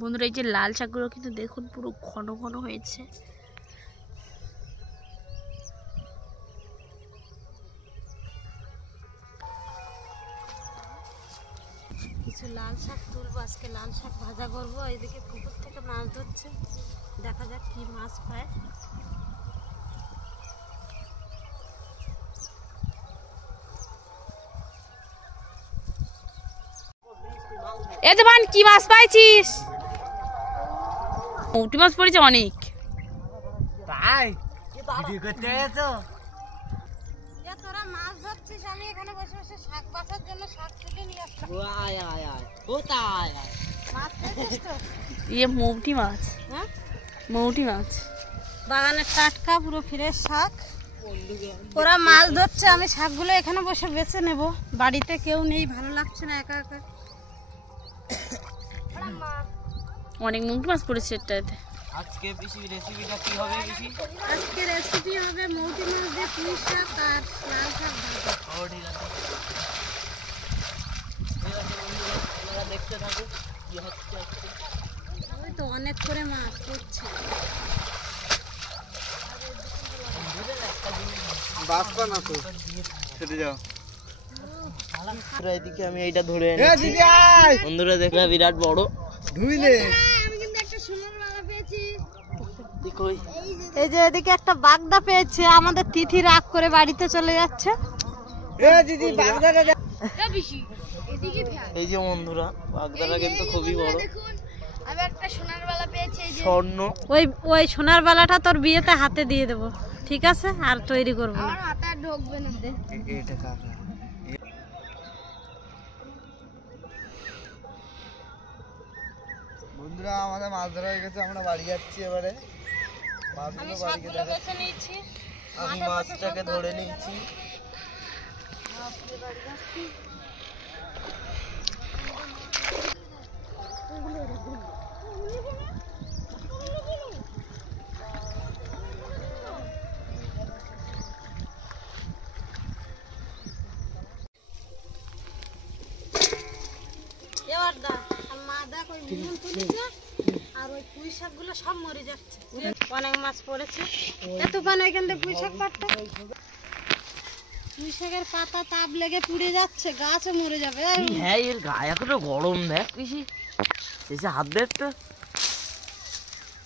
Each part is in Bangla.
বন্ধুরা এই যে লাল শাকগুলো কিন্তু দেখুন পুরো ঘন ঘন হয়েছে। কিছু লাল শাক তুলবো, আজকে লাল শাক ভাজা করবো। এইদিকে পুকুর থেকে মাছ ধরছে, দেখা যাক কি মাছ পায়। এ দেবান কি মাছ পাইছিস? মৌটি মাছ পড়েছে অনেক। তাই ভিডিও করতে এসো? তোরা মাছ ধরছিস, আমি এখানে বসে বসে শাক বাছার জন্য শাক তুলে নিয়ে আসলাম। আয় আয় আয় কোথায় মাছ পেয়েছিস তো? ইয়ে মৌটি মাছ। হ্যাঁ মৌটি মাছ, বাগানের টাটকা পুরো ফ্রেশ শাক। ওরা মাছ ধরছে, আমি শাকগুলো এখানে বসে বেছে নেব। বাড়িতে কেউ নেই, ভালো লাগছে না একা একা। অনেক মৌটি মাছ পড়েছে এটাতে। আজকে বেশি রেসিপিটা কি হবে? বেশি আজকে রেসিপি হবে মৌটি মাছ দিয়ে পুঁই শাক আর লাল শাক ভাজা। ও ঠিক আছে, আপনারা দেখতে থাকুন কি হচ্ছে। ওই তো অনেক করে মাছ পড়ছে। বাসপা না তো ছেড়ে যাও। এদিকে আমি এইটা ধরে বন্ধুরা দেখলে বিরাট বড় ধুইলে। আমি কিন্তু একটা সোনার বালা পেয়েছি। এই যে এদিকে একটা বাগদা পেয়েছে, আমাদের তিথি রাগ করে বাড়িতে চলে যাচ্ছে। এই যে বন্ধুরা বাগদাটা কিন্তু খুবই বড়। আমি একটা সোনার বালা পেয়েছি, এই যে স্বর্ণ। ওই সোনার বালাটা তোর বিয়েতে হাতে দিয়ে দেবো, ঠিক আছে? আর তৈরি করবো না। আমার হাতে আর ঢোকবে না। এটা কাকা বন্ধুরা আমাদের মাছ ধরা হয়ে গেছে, আমরা বাড়ি যাচ্ছি। এবারে আমি শাকগুলো বেছে নিয়েছি, আমি মাছটাকে ধরে নিচ্ছি। এবার দা আর মা দেখ ওই মুন তুলেছে, আর ওই পুঁই শাকগুলো সব মরে যাচ্ছে। অনেক মাছ পড়েছে, এত পান এখান থেকে পুঁই শাক কাটতে। পুঁই শাকের পাতা তাপ লেগে পুড়ে যাচ্ছে, গাছও মরে যাবে। হ্যাঁ এর গায়ে এখনো গরম, দেখ পিসি এসে হাত দেখ তো।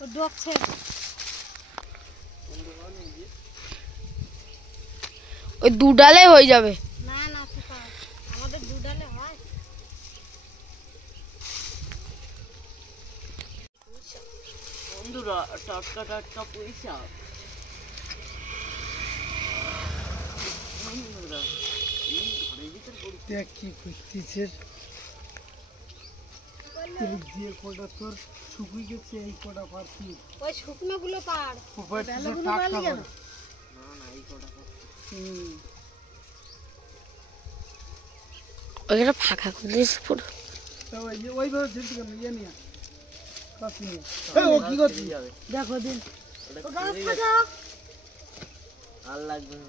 ও ডকছে। ওই দুডালে হয়ে যাবে। না না আমাদের দুডালে হয়। বন্ধুরা টাটকা টাটকা পুঁই শাক। দেখ কি খুঁজতেছে, যে কোটা তোর শুকিয়ে গেছে, এই কোটা পারছি। ওই শুকনো গুলো পার, বেলাগুলো পারলি কেন? না না এই কোটা ওইটা ফাঁকা করে দিয়েছে পুরো। ওইভাবে ঝুলতে কেন ইয়ে নিয়ে কাশি নিয়ে। ও কি করছিস? দেখো দিন আর লাগবে না,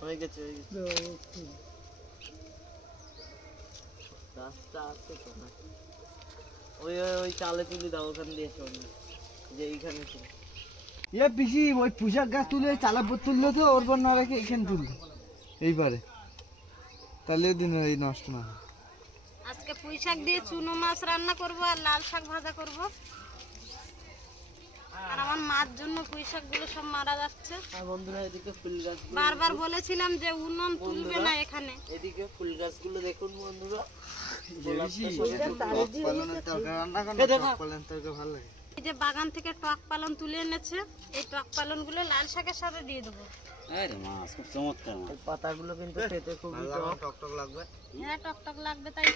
হয়ে গেছে হয়ে গেছে। রাস্তা আছে তো না, ওই ওই চালে তুলি দাও, ওখান দিয়ে শোন যে এইখানে ছিল। এ পিসি ওই পুঁশাক গাছ তুলে চালা পর তুললো তো, ওর পর না রেখে এইখানে তুললো এইবারে, তাহলে দিন এই নষ্ট না। আজকে পুঁই শাক দিয়ে চুনো মাছ রান্না করব আর লাল শাক ভাজা করব। আর আমার মার জন্য পুঁই শাক গুলো সব মারা যাচ্ছে। আর বন্ধুরা এদিকে ফুল গাছ, বারবার বলেছিলাম যে উনুন তুলবে না এখানে। এদিকে ফুল গাছগুলো দেখুন বন্ধুরা। এই যে বাগান থেকে টক পালন তুলে এনেছে, এই টক পালন গুলো লাল শাকের সাথে দিয়ে দেবো। পাতাগুলো কিন্তু খেতে খুবই টক লাগবে। হ্যাঁ টক টক লাগবে, তাই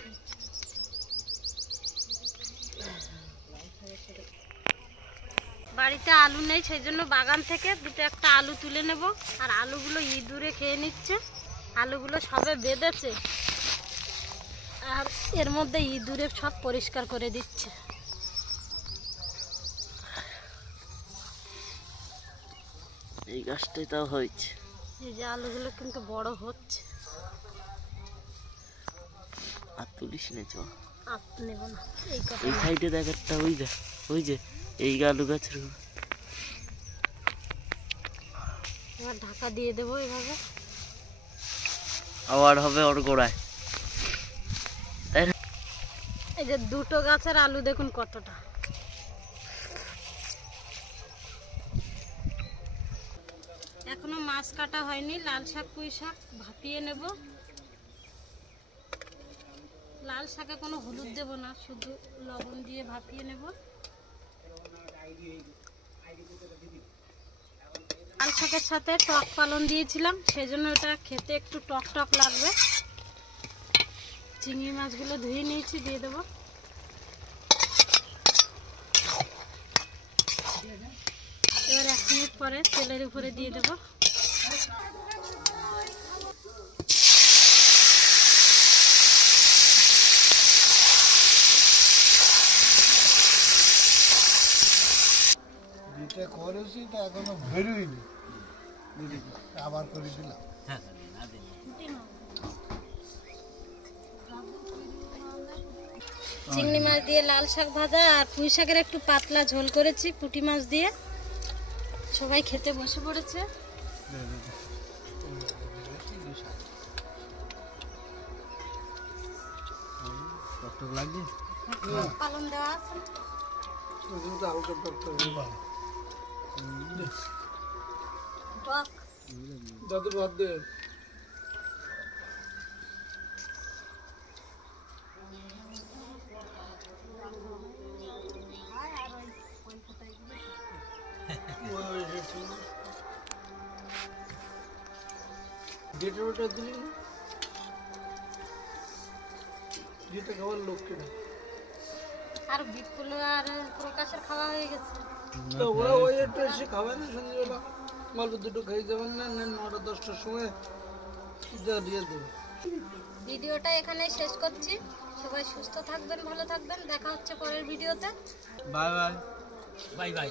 বাড়িতে আলু নেই, সেই জন্য বাগান থেকে দুটো একটা আলু তুলে নেব। আর আলুগুলো ইঁদুরে খেয়ে নিচ্ছে, আলুগুলো সবে বেঁধেছে আর এর মধ্যে ইঁদুরে সব পরিষ্কার করে দিচ্ছে। এই গাছটাই তাও হয়েছে। এই যে আলুগুলো কিন্তু বড় হচ্ছে। আর তুলিস না, চ নেব না এই কথা। এই সাইডে দেখ একটা, ওই যে এই আলু গাছের এবার ঢাকা দিয়ে দেবো এভাবে। আবার হবে ওর গোড়ায়। এই যে দুটো গাছের আলু দেখুন কতটা। এখনো মাছ কাটা হয়নি, লাল শাক পুঁই শাক ভাপিয়ে নেব। লাল শাকে কোনো হলুদ দেব না, শুধু লবণ দিয়ে ভাপিয়ে নেব। লাল শাকের সাথে টক পালং দিয়েছিলাম, সেজন্য এটা খেতে একটু টক টক লাগবে। চিংড়ি মাছগুলো ধুয়ে নিয়েছি, দিয়ে দেবো। এবার 1 মিনিট পরে তেলের উপরে দিয়ে দেবো। যেটা করেছি তা এখনো বেরোয়নি, আবার করে দিলাম। চিংড়ি মাছ দিয়ে লাল শাক ভাজা আর পুঁই শাকের একটু পাতলা ঝোল করেছি পুঁটি মাছ দিয়ে। সবাই খেতে বসে পড়েছে। লাগবে পালং দেওয়া আছে। হালকা টক টক দাদু ভাত দে। যেটা দিলি না, যেটা খাওয়ার লোক কেনা, আর বিপুল আর প্রকাশের খাওয়া হয়ে গেছে। তো ওরা ওই একটু এসে খাবে না সন্ধ্যেবেলা, গল্প দুটো খেয়ে যাবেন না, 9টা 10টার সময় দিয়ে দেবে। ভিডিওটা এখানে শেষ করছি। সবাই সুস্থ থাকবেন, ভালো থাকবেন। দেখা হচ্ছে পরের ভিডিওতে। Bye bye. Bye bye.